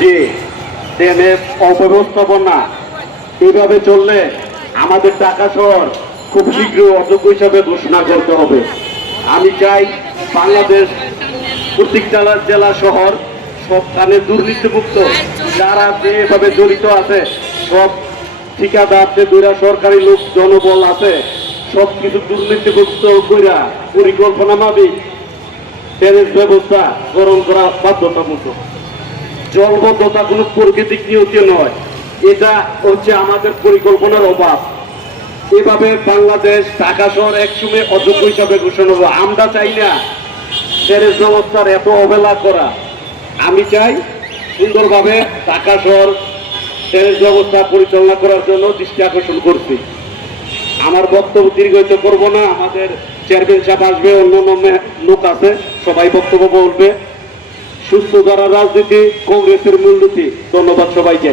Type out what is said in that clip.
যে ট্রেনের অব্যবস্থাপনা এইভাবে চললে আমাদের ঢাকা শহর খুব শীঘ্র অযোগ্য হিসাবে ঘোষণা করতে হবে। আমি চাই বাংলাদেশ প্রত্যেক জেলা শহর সবখানে দুর্নীতিমুক্ত, যারা যেভাবে জড়িত আছে সব ঠিকাদার যে দুইরা সরকারি লোক জনবল আছে সব কিছু দুর্নীতিমুক্ত কইরা পরিকল্পনা মাফিক ট্রেনের ব্যবস্থা গ্রহণ করা বাধ্যতামূলক। জলবদ্ধতা কোনো প্রাকৃতিক নিয়তি নয়, এটা হচ্ছে আমাদের পরিকল্পনার অভাব। এভাবে বাংলাদেশ ঢাকা শহর একসময় অযোগ্য হিসাবে ঘোষণা হবে। আমরা চাই না ট্রেনের ব্যবস্থার এত অবহেলা করা। আমি চাই সুন্দরভাবে ঢাকা শহর ট্রেনের ব্যবস্থা পরিচালনা করার জন্য দৃষ্টি আকর্ষণ করছি। আমার বক্তব্য দীর্ঘায়িত করব না, আমাদের চেয়ারম্যান সাহেব আসবে, অন্য লোক আছে, সবাই বক্তব্য বলবে। সুস্থ ধারা রাজনীতি কংগ্রেসের মূলনীতি। ধন্যবাদ সবাইকে।